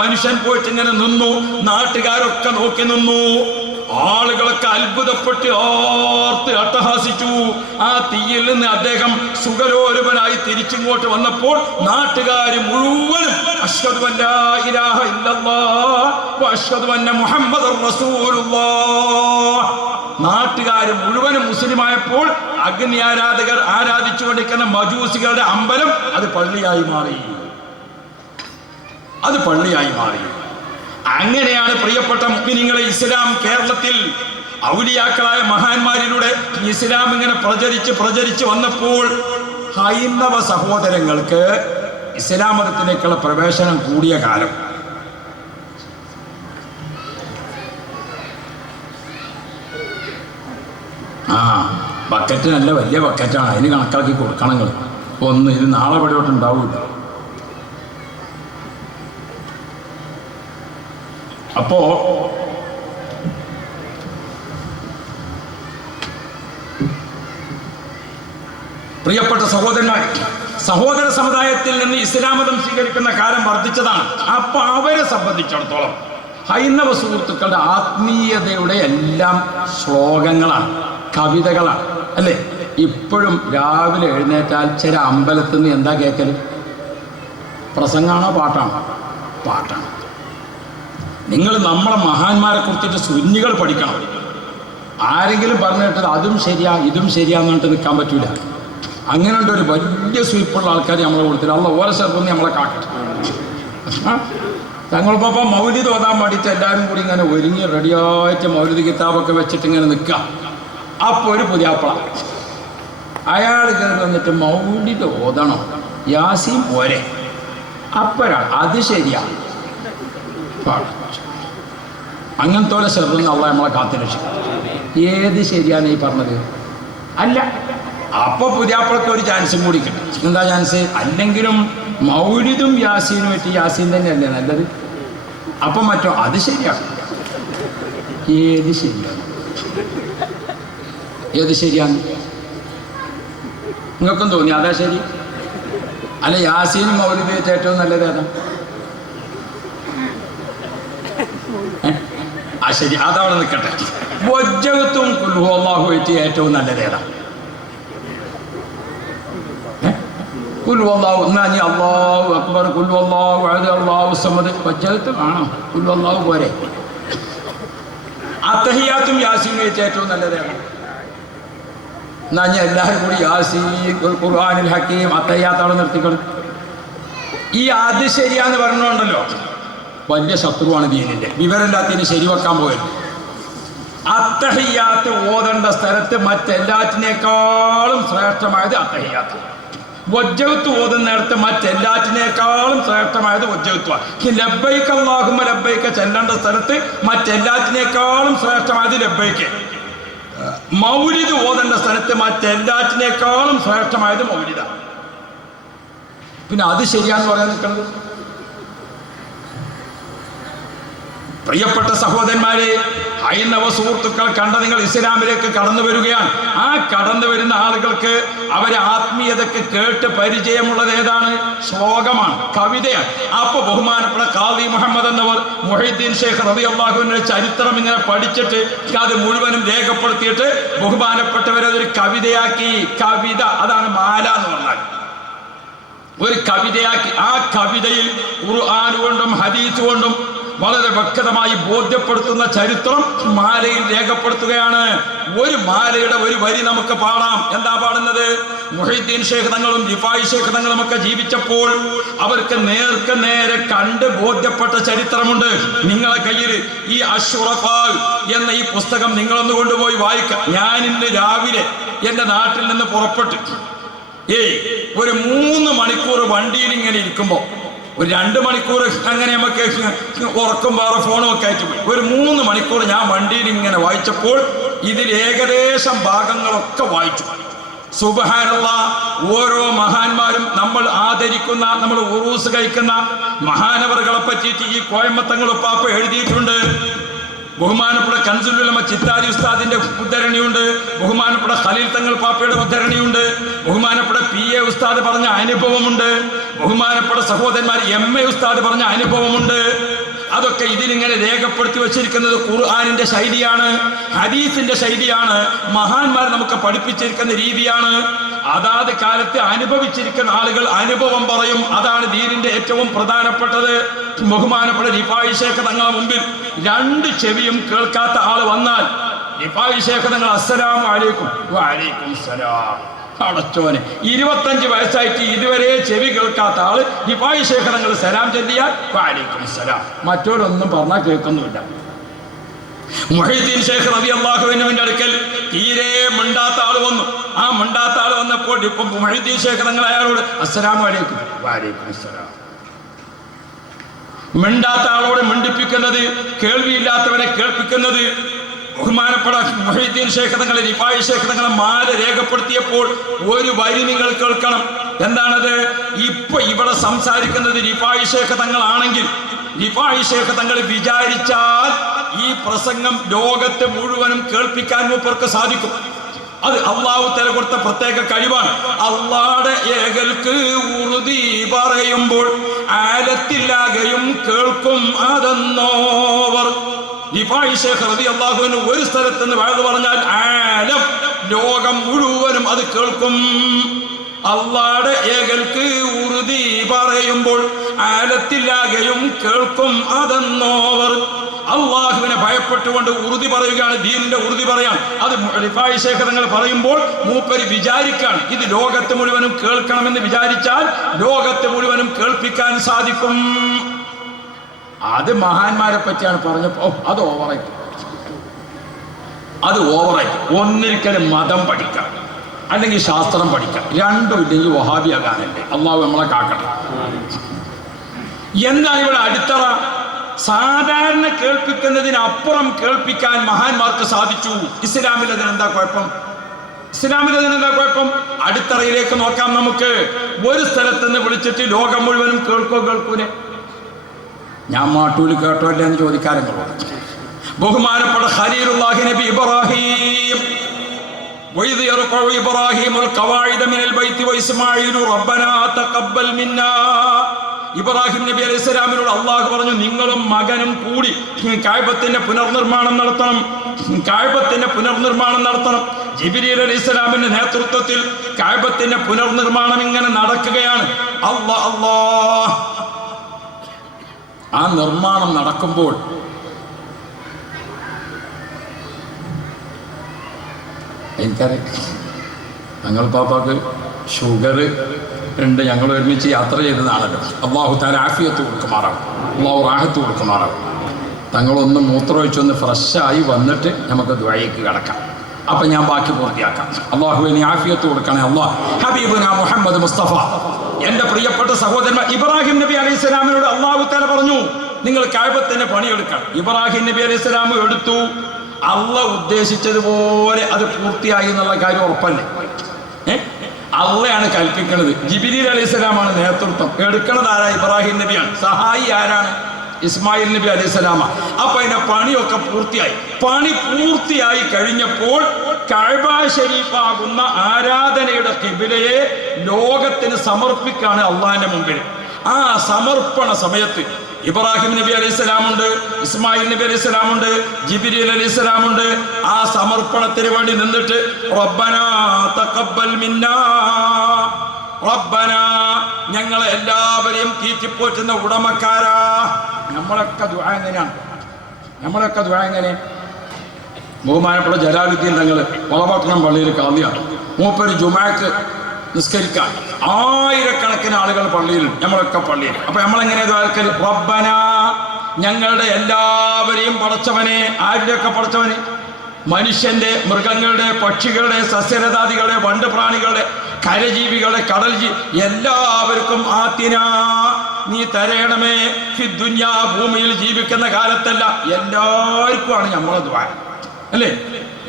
മനുഷ്യൻ പോയിട്ട് ഇങ്ങനെ നിന്നു. നാട്ടുകാരൊക്കെ നോക്കി നിന്നു. ആളുകളൊക്കെ അത്ഭുതപ്പെട്ട് ഓർത്ത് അട്ടഹാസിച്ചു. ആ തീയിൽ നിന്ന് അദ്ദേഹം സുഖലോലുപനായി തിരിച്ചിങ്ങോട്ട് വന്നപ്പോൾ നാട്ടുകാർ മുഴുവനും അശ്ഹദു അല്ലാ ഇലാഹ ഇല്ലല്ലാഹ് വ അശ്ഹദു അന്ന മുഹമ്മദർ റസൂലുള്ളാഹ്. നാട്ടുകാർ മുഴുവനും മുസ്ലിമായപ്പോൾ അഗ്നി ആരാധകർ ആരാധിച്ചുകൊണ്ടിരിക്കുന്ന മജൂസികളുടെ അമ്പലം അത് പള്ളിയായി മാറി. അത് പള്ളിയായി മാറി. അങ്ങനെയാണ് പ്രിയപ്പെട്ട മുഅ്മിനീങ്ങളെ ഇസ്ലാം കേരളത്തിൽ ഔലിയാക്കളായ മഹാന്മാരിലൂടെ ഇസ്ലാം ഇങ്ങനെ പ്രചരിച്ച് വന്നപ്പോൾ ഹൈന്ദവ സഹോദരങ്ങൾക്ക് ഇസ്ലാം മതത്തിലേക്കുള്ള പ്രവേശനം കൂടിയ കാലം. ബക്കറ്റ് നല്ല വലിയ ബക്കറ്റാണ്, അതിന് കണക്കാക്കി കൊടുക്കണം നിങ്ങൾ. ഒന്ന് ഇത് നാളെ പടിയോട്ട് ഉണ്ടാവില്ല. അപ്പോ പ്രിയപ്പെട്ട സഹോദര സമുദായത്തിൽ നിന്ന് ഇസ്ലാം മതം സ്വീകരിക്കുന്ന കാലം വർദ്ധിച്ചതാണ്. അപ്പൊ അവരെ സംബന്ധിച്ചിടത്തോളം ഹൈന്ദവ സുഹൃത്തുക്കളുടെ ആത്മീയതയുടെ എല്ലാം ശ്ലോകങ്ങളാണ്, കവിതകളാണ്, അല്ലേ? ഇപ്പോഴും രാവിലെ എഴുന്നേറ്റാൽ ചില അമ്പലത്തിൽ നിന്ന് എന്താ കേൾക്കൽ? പ്രസംഗമാണോ പാട്ടാണോ? പാട്ടാണ്. നിങ്ങൾ നമ്മളെ മഹാന്മാരെ കുറിച്ചിട്ട് സുന്നികൾ പഠിക്കണം. ആരെങ്കിലും പറഞ്ഞിട്ട് അതും ശരിയാ ഇതും ശരിയാന്ന് പറഞ്ഞിട്ട് നിൽക്കാൻ പറ്റൂല. അങ്ങനെയുണ്ട് ഒരു വലിയ സ്വീപ്പുള്ള ആൾക്കാർ നമ്മളെ കൊടുത്തില്ല. അല്ല ഓരോ സ്ഥലത്തുനിന്ന് നമ്മളെ കാക്കട്ടെ. തങ്ങളിപ്പോൾ മൗലിദ് ഓതാൻ വേണ്ടിയിട്ട് എല്ലാവരും കൂടി ഇങ്ങനെ ഒരുങ്ങി റെഡിയായിട്ട് മൗലിദ് കിതാബൊക്കെ വെച്ചിട്ട് ഇങ്ങനെ നിൽക്കുക. അപ്പോൾ ഒരു പുതിയാപ്പള അയാൾ കയറി വന്നിട്ട് മൗലിദ് ഓതണം, യാസീൻ പോരെ. അപ്പോഴാണ് അത് ശരിയാ. അങ്ങനത്തെ പോലെ ശ്രദ്ധ അള്ളാഹ് നമ്മളെ കാത്തുരക്ഷിക്കും. ഏത് ശരിയാണ് ഈ പറഞ്ഞത്? അല്ല. അപ്പൊ പുതിയാപ്പളക്ക് ഒരു ചാൻസും കൂടി കിട്ടും. എന്താ ചാൻസ്? അല്ലെങ്കിലും മൗലിദും യാസീനും പറ്റി യാസീൻ തന്നെയല്ലേ നല്ലത്. അപ്പം മറ്റോ അത് ശരിയാണ്. ഏത് ശരിയാണ്? ഏത് ശരിയാണ്? നിങ്ങൾക്കും തോന്നി അതാ ശരി? അല്ല, യാസീനും മൗലിദും വെച്ച് ഏറ്റവും നല്ലത് ഏതാ? ശരി, അതവിടെ നിൽക്കട്ടെ. വജ്ജത്തും ഖുൽ ഹുവല്ലാഹു വെച്ച് ഏറ്റവും നല്ലത് ഏതാ? ഖുൽ ഹുവല്ലാഹു. എന്നാ നീ അല്ലാഹു അക്ബർ, ഖുൽ ഹുവല്ലാഹു അഹദ്, അല്ലാഹു സമദ്, വജ്ജത്തും ആണോ? ഖുൽ ഹുവല്ലാഹു പോരെ. അത്തഹിയാത്തും യാസീനും വെച്ച് ഏറ്റവും നല്ലത് ഏതാ? എന്നാ ഞാൻ എല്ലാവരും കൂടി യാസീൻ, ഖുർആനുൽ ഹക്കീം, അത്തഹിയാത്തോടെ നിർത്തിക്കളും. ഈ അത് ശരിയാന്ന് പറഞ്ഞുകൊണ്ടല്ലോ വലിയ ശത്രുവാണ് ദീനിന്റെ. വിവരമില്ലാത്തതിന് ശരിവെക്കാൻ പോയത്. അത്തഹിയാത്ത് ഓതേണ്ട സ്ഥലത്ത് മറ്റെല്ലാറ്റിനേക്കാളും ശ്രേഷ്ഠമായത് അത്തഹിയാത്ത്. വജ്ജത്ത് ഓതുന്നിടത്ത് മറ്റെല്ലാറ്റിനേക്കാളും ശ്രേഷ്ഠമായത് വജ്ജത്വ. ലബ്ബൈക അല്ലാഹുമ്മ ലബ്ബൈക ചെല്ലേണ്ട സ്ഥലത്ത് മറ്റെല്ലാറ്റിനേക്കാളും ശ്രേഷ്ഠമായത് ലബ്ബൈക്ക്. മൗലിദ് ഓതേണ്ട സ്ഥലത്ത് മറ്റെല്ലാറ്റിനേക്കാളും ശ്രേഷ്ഠമായത് മൗലിദ. പിന്നെ അത് ശരിയാന്ന് പറയാൻ നിൽക്കുന്നത്. പ്രിയപ്പെട്ട സഹോദരന്മാരെ, ഹൈന്ദവ സുഹൃത്തുക്കൾ കണ്ട നിങ്ങൾ ഇസ്ലാമിലേക്ക് കടന്നു വരികയാണ്. ആ കടന്നു വരുന്ന ആളുകൾക്ക് അവരെ ആത്മീയതയ്ക്ക് കേട്ട് പരിചയമുള്ളത് ഏതാണ്? ശ്ലോകമാണ്, കവിതയാണ്. അപ്പൊ ബഹുമാനപ്പെട്ട ഖാദി മുഹമ്മദ് എന്നവർ മുഹീദ്ദീൻ ഷേഖ് റളിയല്ലാഹുവിന്റെ ചരിത്രം ഇങ്ങനെ പഠിച്ചിട്ട് അത് മുഴുവനും രേഖപ്പെടുത്തിയിട്ട് ബഹുമാനപ്പെട്ടവരതൊരു കവിതയാക്കി. കവിത അതാണ് മാല എന്ന് പറഞ്ഞാൽ. ഒരു കവിതയാക്കി. ആ കവിതയിൽ ഖുർആൻ കൊണ്ടും ഹദീസ് കൊണ്ടും വളരെ വ്യക്തമായി ബോധ്യപ്പെടുത്തുന്ന ചരിത്രം മാലയിൽ രേഖപ്പെടുത്തുകയാണ്. ഒരു മാലയുടെ ഒരു വരി നമുക്ക് പാടാം. എന്താ പാടുന്നത്? മുഹീദ്ദീൻ ഷേഖ് തങ്ങളും റിഫായി ഷേഖ് തങ്ങളും ഒക്കെ ജീവിച്ചപ്പോൾ അവർക്ക് നേരെ കണ്ട് ബോധ്യപ്പെട്ട ചരിത്രമുണ്ട്. നിങ്ങളെ കയ്യിൽ ഈ അഷ്റഫാ എന്ന ഈ പുസ്തകം നിങ്ങളൊന്ന് കൊണ്ടുപോയി വായിക്കാം. ഞാൻ ഇന്ന് രാവിലെ എൻ്റെ നാട്ടിൽ നിന്ന് പുറപ്പെട്ടു ഒരു 3 മണിക്കൂർ വണ്ടിയിൽ ഇങ്ങനെ ഇരിക്കുമ്പോൾ ഒരു 2 മണിക്കൂർ അങ്ങനെ നമുക്ക് ഉറക്കം വേറെ ഫോണും ഒക്കെ ആയിട്ട് പോയി. ഒരു 3 മണിക്കൂർ ഞാൻ വണ്ടിയിൽ ഇങ്ങനെ വായിച്ചപ്പോൾ ഇതിൽ ഏകദേശം ഭാഗങ്ങളൊക്കെ വായിച്ചു. സുബ്ഹാനല്ലാഹ്, ഓരോ മഹാന്മാരും നമ്മൾ ആദരിക്കുന്ന, നമ്മൾ ഉറൂസ് കഴിക്കുന്ന മഹാനവറുകളെ പറ്റിയിട്ട് ഈ കോയമ്പത്തങ്ങൾ ഉപ്പാപ്പ എഴുതിയിട്ടുണ്ട്. ബഹുമാനപ്പെട്ട കൻസുൽ ഉലമ ചിത്താരി ഉസ്താദിന്റെ ഉദ്ധരണിയുണ്ട്. ബഹുമാനപ്പെട്ട ഖലീൽ തങ്ങൾ പാപ്പയുടെ ഉദ്ധരണിയുണ്ട്. ബഹുമാനപ്പെട്ട PA ഉസ്താദ് പറഞ്ഞ അനുഭവമുണ്ട്. ബഹുമാനപ്പെട്ട സഹോദരന്മാർ MA ഉസ്താദ് പറഞ്ഞ അനുഭവമുണ്ട്. അതൊക്കെ ഇതിലിങ്ങനെ രേഖപ്പെടുത്തി വച്ചിരിക്കുന്നത് ഖുർആനിന്റെ ശൈലിയാണ്, ഹദീസിന്റെ ശൈലിയാണ്, മഹാന്മാർ നമുക്ക് പഠിപ്പിച്ചിരിക്കുന്ന രീതിയാണ്. അതാത് കാലത്ത് അനുഭവിച്ചിരിക്കുന്ന ആളുകൾ അനുഭവം പറയും. അതാണ് ദീനിന്റെ ഏറ്റവും പ്രധാനപ്പെട്ടത്. ബഹുമാനപ്പെട്ട റിഫായി ശൈഖ് തങ്ങളുടെ മുമ്പിൽ രണ്ട് ചെവിയും കേൾക്കാത്ത ആൾ വന്നാൽ റിഫായി ശൈഖ് തങ്ങൾ അസ്സലാമു അലൈക്കും വഅലൈക്കും സലാം, അടച്ചോനെ 25 വയസ്സായിട്ട് ഇതുവരെ ചെവി കേൾക്കാത്ത ആള് റിഫായി ശൈഖ് തങ്ങൾ സലാം ചൊല്ലിയാൽ വഅലൈക്കും സലാം, മറ്റോരൊന്നും പറഞ്ഞാൽ കേൾക്കുന്നുമില്ല. മുഹീദ്ദീൻ ശൈഖ് റളിയല്ലാഹു അൻഹുവിന്റെ അടുക്കൽ തീരെ മിണ്ടാത്ത ആൾ വന്നു. ആ മിണ്ടാത്ത ആൾ വന്നപ്പോൾ ഇപ്പം മുഹീദ്ദീൻ ശൈഖ് തങ്ങൾ അയാളോട് അസ്സലാമു അലൈക്കും വഅലൈക്കും സലാം. മിണ്ടാത്ത ആളോട് മിണ്ടിപ്പിക്കുന്നത്, കേൾവിയില്ലാത്തവനെ കേൾപ്പിക്കുന്നത്. ബഹുമാനപ്പെട്ട മുഹീദ്ദീൻ ശൈഖ് തങ്ങൾ റിഫായി ശൈഖ് തങ്ങളെ മാല രേഖപ്പെടുത്തിയപ്പോൾ ഒരു വരി നിങ്ങൾ കേൾക്കണം. എന്താണത്? ഇപ്പൊ ഇവിടെ സംസാരിക്കുന്നത് റിഫായി ശൈഖ് തങ്ങളാണെങ്കിൽ റിഫായി ശൈഖ് തങ്ങൾ വിചാരിച്ചാൽ ഈ പ്രസംഗം ലോകത്തെ മുഴുവനും കേൾപ്പിക്കാൻ മൂപ്പർക്ക് സാധിക്കും. അത് അള്ളാഹു തആല കൊടുത്ത പ്രത്യേക കഴിവാണ്. അള്ളാഹുടെ ഏകൽക്ക് ഉറുദി പറയുമ്പോൾ ആലത്തില്ലാകയും കേൾക്കും അതെന്നോവർ. റിഫായി ശൈഖ് റളിയല്ലാഹു അൻഹു ഒരു സ്ഥലത്ത് നിന്ന് വഅദ് പറഞ്ഞാൽ ആലം, ലോകം മുഴുവനും അത് കേൾക്കും. അള്ളാഹുടെ ഏകൽക്ക് ഉറുദി പറയുമ്പോൾ ആലത്തില്ലാകയും കേൾക്കും അതെന്നോവർ. അള്ളാഹുവിനെ ഭയപ്പെട്ടുകൊണ്ട് ഉറുദി പറയുകയാണ്, ദീനിന്റെ ഉറുദി പറയാൻ. അത് റിഫായി ശൈഖ് തങ്ങൾ പറയുമ്പോൾ മൂപ്പര് വിചാരിക്കാണ് ഇത് ലോകത്ത് മുഴുവനും കേൾക്കണമെന്ന് വിചാരിച്ചാൽ ലോകത്ത് മുഴുവനും കേൾപ്പിക്കാൻ സാധിക്കും. അത് മഹാന്മാരെ പറ്റിയാണ് പറഞ്ഞപ്പോ അത് ഓവറായിട്ട്, അത് ഓവറായിട്ട്. ഒന്നിരിക്കലും മതം പഠിക്കാം അല്ലെങ്കിൽ ശാസ്ത്രം പഠിക്കാം, രണ്ടും ഇല്ലെങ്കിൽ വഹാബിയാകാനുണ്ട്. അള്ളാഹു നമ്മളെ കാക്കണം. എന്താണ് ഇവിടെ അടിത്തറ? സാധാരണ കേൾപ്പിക്കുന്നതിനപ്പുറം കേൾപ്പിക്കാൻ മഹാന്മാർക്ക് സാധിച്ചു. ഇസ്ലാമിൽ അതിനെന്താ കുഴപ്പം? ഇസ്ലാമിൽ അതിനെന്താ കുഴപ്പം? അടിത്തറയിലേക്ക് നോക്കാം നമുക്ക്. ഒരു സ്ഥലത്ത് നിന്ന് വിളിച്ചിട്ട് ലോകം മുഴുവനും കേൾക്കൂലേ? ഞാൻ മാട്ടൂല് കേട്ടോ അല്ലേ എന്ന് ചോദിക്കാറുണ്ട്. ബഹുമാനപ്പെട്ട ഖലീലുല്ലാഹി നബി ഇബ്രാഹിം, വഇദ് യർഫഉ ഇബ്രാഹിമുൽ ഖവാഇദ മിനൽ ബൈത്തി വഇസ്മാഈലു റബ്ബനാ തഖബ്ബൽ മിന്നാ. ഇബ്രാഹിം നബി അലൈഹി സ്വലാമിനോട് അള്ളാഹു പറഞ്ഞു, നിങ്ങളും മകനും കൂടി കഅബത്തിന്റെ പുനർനിർമ്മാണം നടത്തണം, കഅബത്തിന്റെ പുനർനിർമ്മാണം നടത്തണം. ജിബ്രീൽ അലൈഹി സ്വലാമിന്റെ നേതൃത്വത്തിൽ കഅബത്തിന്റെ പുനർനിർമ്മാണം ഇങ്ങനെ നടക്കുകയാണ്. അല്ലാഹ് ആ നിർമ്മാണം നടക്കുമ്പോൾ എനിക്കറിയാം ഞങ്ങൾ പാപ്പാക്ക് ഷുഗർ ഉണ്ട്, ഞങ്ങൾ ഒരുമിച്ച് യാത്ര ചെയ്തതാണല്ലോ. അള്ളാഹു തആല ആഫിയത്ത് കൊടുക്കുമാറാവും, അള്ളാഹു റാഹത്ത് കൊടുക്കുമാറാവും. തങ്ങളൊന്ന് മൂത്രമൊഴിച്ചൊന്ന് ഫ്രഷായി വന്നിട്ട് നമുക്ക് ദുആയിക്ക് കടക്കാം. അപ്പം ഞാൻ ബാക്കി പൂർത്തിയാക്കാം. അള്ളാഹുവിന് ആഫിയത്ത് കൊടുക്കണേ. അള്ളാഹ് ഹബീബുന മുഹമ്മദ് മുസ്തഫ. എൻ്റെ പ്രിയപ്പെട്ട സഹോദരന്മാർ, ഇബ്രാഹിം നബി അലൈഹി സ്വലാമിനോട് അള്ളാഹു തആല പറഞ്ഞു, നിങ്ങൾ കഅബത്തിന്റെ പണിയെടുക്കണം. ഇബ്രാഹിം നബി അലൈഹി സ്വലാം എടുത്തു. അള്ളാഹ് ഉദ്ദേശിച്ചതുപോലെ അത് പൂർത്തിയായി എന്നുള്ള കാര്യം ഉറപ്പല്ലേ? അള്ളയാണ് കൽപ്പിക്കുന്നത്. ജിബ്രീൽ അലൈഹി സ്വലാമാണ് നേതൃത്വം. എടുക്കുന്നത് ആരാ? ഇബ്രാഹിം നബിയാണ്. സഹായി ആരാണ്? ഇസ്മായിൽ നബി അലൈഹി സ്വലാമ. അപ്പൊ അതിന്റെ പണിയൊക്കെ പൂർത്തിയായി. പണി പൂർത്തിയായി കഴിഞ്ഞപ്പോൾ കഅബ ശരീഫാകുന്ന ആരാധനയുടെ ഖിബ്ലയെ ലോകത്തിന് സമർപ്പിക്കാണ് അള്ളാഹിന്റെ മുമ്പിൽ. ആ സമർപ്പണ സമയത്ത് ഇബ്രാഹിം നബി അലൈഹി സ്വലാമുണ്ട്, ഇസ്മായിൽ നബി അലൈഹി സ്വലാമുണ്ട്, ജിബ്രീൽ അലൈഹി സ്വലാമുണ്ട്. ആ സമർപ്പണത്തിന് വേണ്ടി നിന്നിട്ട് റബ്ബനാ തഖബ്ബൽ മിന്നാ, റബ്ബനാ ഞങ്ങളെ എല്ലാവരെയും തീറ്റിപ്പോറ്റുന്ന ഉടമക്കാരാ. നമ്മളൊക്കെ ദുആ എങ്ങനെയാണ്? നമ്മളൊക്കെ ദുആ എങ്ങനെ? ബഹുമാനപ്പെട്ട ജലാലുദ്ദീൻ തങ്ങൾ വളപട്ടണം പള്ളിയിൽ കാളിയാണ്. മൂപ്പര് ജുമാക്ക് നിസ്കരിക്കാൻ ആയിരക്കണക്കിന് ആളുകൾ പള്ളിയിൽ, നമ്മളൊക്കെ പള്ളിയിൽ. അപ്പൊ നമ്മളെങ്ങനെ ദ്വാരക്കൽ? റബ്ബനാ ഞങ്ങളുടെ എല്ലാവരെയും പടച്ചവനെ. ആരുടെയൊക്കെ പടച്ചവനെ? മനുഷ്യന്റെ, മൃഗങ്ങളുടെ, പക്ഷികളുടെ, സസ്യലതാദികളുടെ, വണ്ട് പ്രാണികളുടെ, കരജീവികളുടെ, കടൽ എല്ലാവർക്കും ആത്തിനാ നീ തരയണമേ. ദുനിയാ ഭൂമിയിൽ ജീവിക്കുന്ന കാലത്തല്ല, എല്ലാവർക്കുമാണ് നമ്മളെ ദ്വാ അല്ലേ?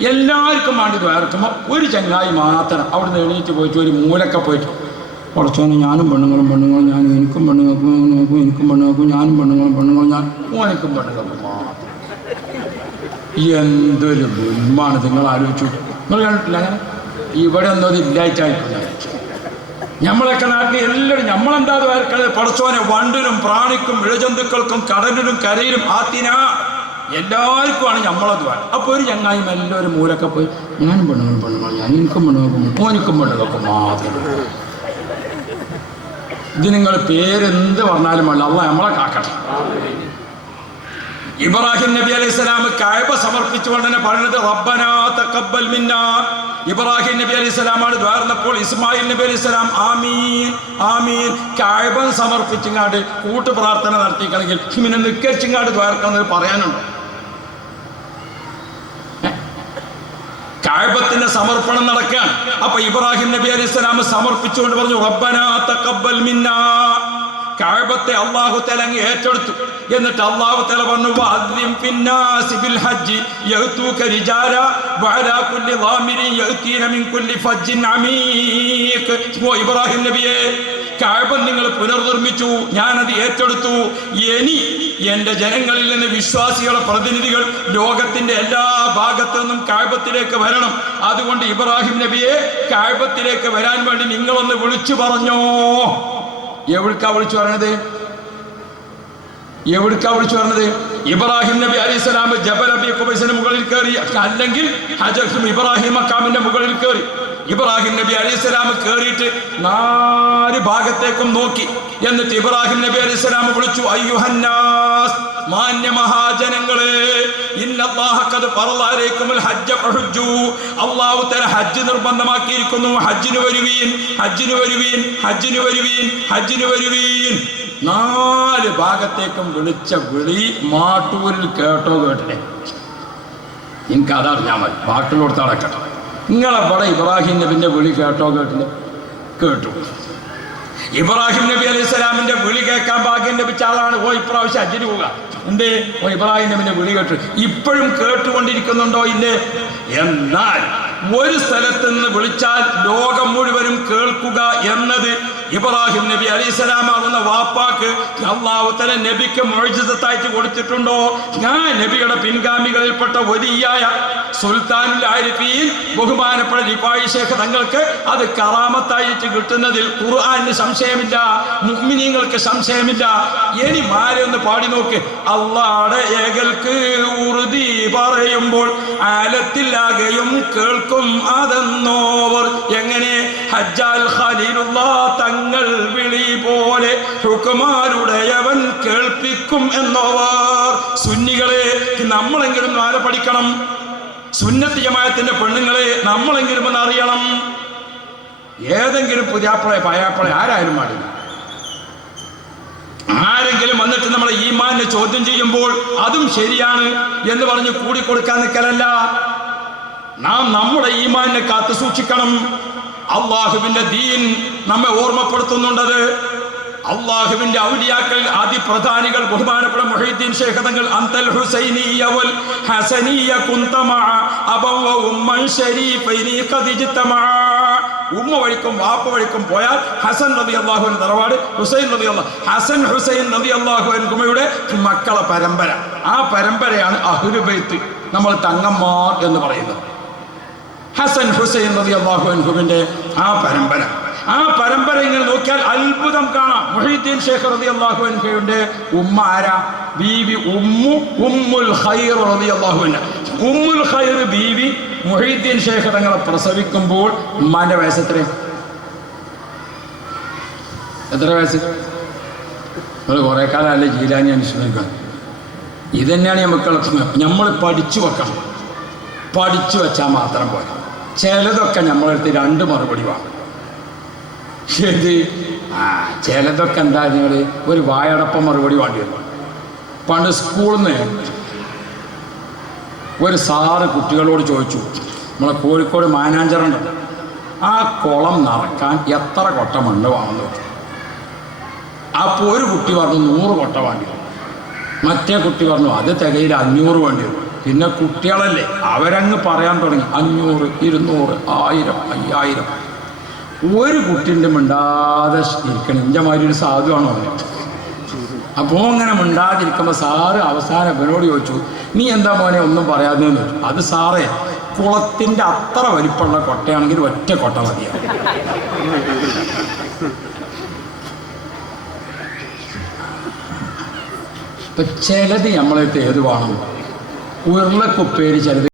എല്ലാവർക്കും വേണ്ടി ദ്വാരക്കുമ്പോൾ ഒരു ചങ്ങായി മാത്രം അവിടുന്ന് എണീറ്റ് പോയിട്ട് ഒരു മൂലക്കെ പോയിട്ട് കുറച്ചോനെ ഞാനും പെണ്ണുങ്ങളും ഞാനും എനിക്കും പെണ്ണുങ്ങൾക്കും എനിക്കും പെണ്ണുങ്ങൾക്കും ഞാനും പെണ്ണുങ്ങളും ഞാൻ ഓനക്കും പെണ്ണുങ്ങൾക്കും മാത്രം. എന്തൊരു ദുൽമാണ് നിങ്ങൾ ആലോചിച്ചു. നിങ്ങൾ കണ്ടിട്ടില്ല അങ്ങനെ? ഇവിടെ ഒന്നും അത് ഇല്ലായിട്ടായിട്ടുണ്ട്. നമ്മളൊക്കെ നാട്ടിൽ എല്ലാവരും നമ്മളെന്താ വരക്കണത്? പടച്ചോനെ വണ്ടിനും പ്രാണിക്കും ഇഴജന്തുക്കൾക്കും കടലിനും കരയിലും ആത്തിന എല്ലാവർക്കുമാണ് നമ്മളത് വേണം. അപ്പോൾ ഒരു ചങ്ങായി എല്ലാവരും മൂലൊക്കെ പോയി ഞാനും പെണ്ണുങ്ങൾ ഞാൻ എനിക്കും പെണ്ണുങ്ങൾക്കും മോനിക്കും പെണ്ണുങ്ങൾക്കും മാത്രം. ഇത് നിങ്ങൾ പേരെന്ത് പറഞ്ഞാലും വേണ്ട, അള്ളാഹ് നമ്മളെ കാക്കട്ടെ. ഇബ്രാഹിം നബി അലൈഹി സ്വലാം കഅബ സമർപ്പിച്ചുകൊണ്ട് തന്നെ പറയുന്നത് റബ്ബനാ തഖബ്ബൽ മിന്നാ. ഇബ്രാഹിം നബി അലൈഹി സ്വലാമാണ് ദ്വാർന്നപ്പോൾ ഇസ്മായിൽ നബി അലൈഹി സ്വലാം ആമീൻ ആമീൻ കഅബ സമർപ്പിച്ചിങ്ങാണ്ട് കൂട്ടു പ്രാർത്ഥന നടത്തിക്കണമെങ്കിൽ ഇങ്ങനെ നിക്കരിച്ചിങ്ങാണ്ട് ദ്വാർക്കുന്നത് പറയാനുണ്ടോ? കഅബത്തിന്റെ സമർപ്പണം നടക്കാൻ. അപ്പൊ ഇബ്രാഹിം നബി അലൈഹി സ്വലാം സമർപ്പിച്ചുകൊണ്ട് പറഞ്ഞു റബ്ബനാ തഖബ്ബൽ മിന്നാ. കഅബത്തെ അല്ലാഹു തആല ഏറ്റെടുത്തു. എന്നിട്ട് അല്ലാഹു തആല പറഞ്ഞു വഅദ്ദിം ഫിന്നാസി ബിൽ ഹജ്ജ് യഅതൂക റിജാല വഅലാ കുല്ലി ളാമിരിൻ യഅതീന മിൻ കുല്ലി ഫജ്ജിൻ അമീഖ്. ഓ ഇബ്രാഹിം നബിയെ, കഅബ നിങ്ങൾ പുനർനിർമ്മിച്ചു, ഞാനത് ഏറ്റെടുത്തു. ഇനി എൻ്റെ ജനങ്ങളിൽ നിന്ന് വിശ്വാസികളെ പ്രതിനിധികൾ ലോകത്തിന്റെ എല്ലാ ഭാഗത്തു നിന്നും കഅബത്തിലേക്ക് വരണം. അതുകൊണ്ട് ഇബ്രാഹിം നബിയെ, കഅബത്തിലേക്ക് വരാൻ വേണ്ടി നിങ്ങളൊന്ന് വിളിച്ചു പറഞ്ഞോ. എവിടേക്കാ വിളിച്ചു പറഞ്ഞത്? ഇബ്രാഹിം നബി അലൈഹി സ്വലാം ജബൽ അബി ഖുബൈസിന് മുകളിൽ കയറി, അല്ലെങ്കിൽ ഇബ്രാഹിം മക്കാമിന്റെ മുകളിൽ കയറി. ഇബ്രാഹിം നബി അലൈഹി സ്വലാം കയറിയിട്ട് 4 ഭാഗത്തേക്കും നോക്കി. എന്നിട്ട് ഇബ്രാഹിം നബി അലൈഹി സ്വലാം വിളിച്ചു അയ്യുഹന്നാസ്, മാന്യ മഹാജനങ്ങളെ, ഇന്നല്ലാഹ ഖദ് ഫറള അലൈക്കുമുൽ ഹജ്ജ ഫഹജ്ജു. അല്ലാഹു തആല ഹജ്ജ് നിർബന്ധമാക്കിയിരിക്കുന്നു. ഹജ്ജിന് വരുവീൻ, ഹജ്ജിന് വരുവീൻ, ഹജ്ജിന് വരുവീൻ, ഹജ്ജിന് വരുവീൻ. 4 ഭാഗത്തേക്കും വിളിച്ച വിളി മാട്ടൂരിൽ കേട്ടോ കേട്ടില്ലേ? എനിക്ക് അതറിഞ്ഞാൽ മതി, ബാക്കിയുള്ളടത്ത് അടക്കട്ടെ. നിങ്ങളെവിടെ ഇബ്രാഹിം നബിന്റെ വിളി കേട്ടോ കേട്ടില്ലേ? കേട്ടു. ഇബ്രാഹിം നബി അലൈഹി സ്വലാമിന്റെ വിളി കേൾക്കാൻ ഭാഗ്യം ലഭിച്ച ആളാണ്. ഇപ്രാവശ്യം ഹജ്ജിന് പോവുക. എന്തേ? ഇബ്രാഹിം നബിന്റെ വിളി കേട്ടു. ഇപ്പോഴും കേട്ടുകൊണ്ടിരിക്കുന്നുണ്ടോ? ഇല്ലേ? എന്നാൽ ഒരു സ്ഥലത്ത് നിന്ന് വിളിച്ചാൽ ലോകം മുഴുവനും കേൾക്കുക എന്നത് ഇബ്രാഹിം നബി അലൈഹി സ്വലാമാകുന്ന വാപ്പാക്ക് അല്ലാഹു തആല നബിക്ക് മുഅ്ജിസത്തായിട്ട് കൊടുത്തിട്ടുണ്ടോ? ഞാൻ നബിയുടെ പിൻഗാമികളിൽപ്പെട്ട വലിയായ സുൽത്താനുൽ ആരിഫീൻ ബഹുമാനപ്പെട്ട റിഫായി ശൈഖ് തങ്ങൾക്ക് അത് കറാമത്തായിട്ട് കിട്ടുന്നതിൽ ഖുർആനിന് സംശയമില്ല, മുഅ്മിനീങ്ങൾക്ക് സംശയമില്ല. ഇനി മാരെ ഒന്ന് പാടി നോക്ക്. അല്ലാഹുടെ ഏകൽക്ക് ഉറുദി പറയുമ്പോൾ ആലത്തിലാകെയും കേൾക്കും അതെന്നോവർ. എങ്ങനെ? ഹജ്ജാൽ ഖലീലുള്ളാഹ് തങ്ങൾ വിളി പോലെ ഹുക്കുമാരുടെയവൻ കേൾപ്പിക്കും എന്നോവർ. സുന്നികളെ, നമ്മളെങ്കിലും ആരെ പഠിക്കണം? സുന്നത്ത് ജമാഅത്തിന്റെ പെണ്ണുങ്ങളെ നമ്മളെങ്കിലും ഒന്ന് അറിയണം. ഏതെങ്കിലും പുതിയാപ്പളെ പയാപ്പളെ ആരായാലും പാടില്ല. ആരെങ്കിലും വന്നിട്ട് നമ്മളെ ഈമാനെ ചോദ്യം ചെയ്യുമ്പോൾ അതും ശരിയാണ് എന്ന് പറഞ്ഞ് കൂടിക്കൊടുക്കാൻ നിൽക്കലല്ല. നാം നമ്മുടെ ഈമാനെ കാത്തു സൂക്ഷിക്കണം. അള്ളാഹുവിന്റെ ദീൻ നമ്മെ ഓർമ്മപ്പെടുത്തുന്നുണ്ടത്. അള്ളാഹുവിന്റെ ഔലിയാക്കൾ അതിപ്രധാനികൾ ബഹുമാനപ്പെട്ട മുഹീദ്ദീൻ ശൈഖ് തങ്ങൾ അന്തൽ ഹുസൈനിയ വൽ ഹസനിയ കുന്തമഅ അബവ ഉമ്മൻ ശരീഫൈനി ഖദ് ഇജ്തമഅ. ഉമ്മ വഴിക്കും വാപ്പ വഴിക്കും പോയാൽ ഹസൻ റളിയല്ലാഹു അൻഹു തറവാട്, ഹുസൈൻ റളിയല്ലാഹു, ഹസൻ ഹുസൈൻ റളിയല്ലാഹു അൻഹുമയുടെ മക്കളെ പരമ്പര. ആ പരമ്പരയാണ് അഹ്ലു ബൈത്ത്, നമ്മൾ തങ്ങന്മാർ എന്ന് പറയുന്നത്. ഹസൻ ഹുസൈൻ റളിയല്ലാഹു അൻഹുവിന്റെ ആ പരമ്പര, ആ പരമ്പര ഇങ്ങനെ നോക്കിയാൽ അത്ഭുതം കാണാം. മുഹീദ്ദീൻ ശൈഖ് റളിയല്ലാഹു അൻഹുവിന്റെ ഉമ്മ ആരാ? ബീവി ഉമ്മുൽ ഖൈർ റളിയല്ലാഹു അൻഹ. ഉമ്മുൽ ഖൈർ ബീവി മുഹീദ്ദീൻ ശൈഖ് തങ്ങളെ പ്രസവിക്കുമ്പോൾ ഉമ്മാന്റെ വയസ്സ് എത്ര വയസ്സ്? നമ്മൾ കുറെ കാലം അല്ലേ ജീലാനി അനുഷ്ഠിക്കുക. ഇതന്നെയാണ് നമ്മൾ പഠിച്ചു വെക്കണം. പഠിച്ചു വെച്ചാൽ മാത്രം പോലെ. ചിലതൊക്കെ നമ്മളെടുത്ത് 2 മറുപടി വേണം. ശരി, ചിലതൊക്കെ എന്താ ഒരു വായടപ്പം മറുപടി വേണ്ടി വരും. പണ്ട് സ്കൂളിൽ നിന്ന് ഒരു സാറ് കുട്ടികളോട് ചോദിച്ചു, നമ്മളെ കോഴിക്കോട് മാനാഞ്ചറുണ്ട്, ആ കുളം നിറക്കാൻ എത്ര കൊട്ട മണ്ണ് വേണമെന്ന് വെച്ചു. അപ്പോൾ ഒരു കുട്ടി പറഞ്ഞു 100 കൊട്ട വേണ്ടി വരും. മറ്റേ കുട്ടി പറഞ്ഞു അത് തികയിൽ 500 വേണ്ടി വരും. പിന്നെ കുട്ടികളല്ലേ, അവരങ്ങ് പറയാൻ തുടങ്ങി 500, 200, 1000, 5000. ഒരു കുട്ടിൻ്റെ മിണ്ടാതെ ഇരിക്കണം. എൻ്റെ മാതിരി ഒരു സാധുവാണോ? അപ്പോൾ അങ്ങനെ മിണ്ടാതിരിക്കുമ്പോൾ സാറ് അവസാനം ഇവനോട് ചോദിച്ചു, നീ എന്താ മോനെ ഒന്നും പറയാതെന്ന് ചോദിച്ചു. അത് സാറേ, കുളത്തിൻ്റെ അത്ര വലിപ്പമുള്ള കൊട്ടയാണെങ്കിൽ ഒറ്റ കൊട്ട മതിയാണ്. ഇപ്പം ചിലത് നമ്മളടുത്ത് ഏത് വേണം, ഉരുളക്കുപ്പേരി ചിലത്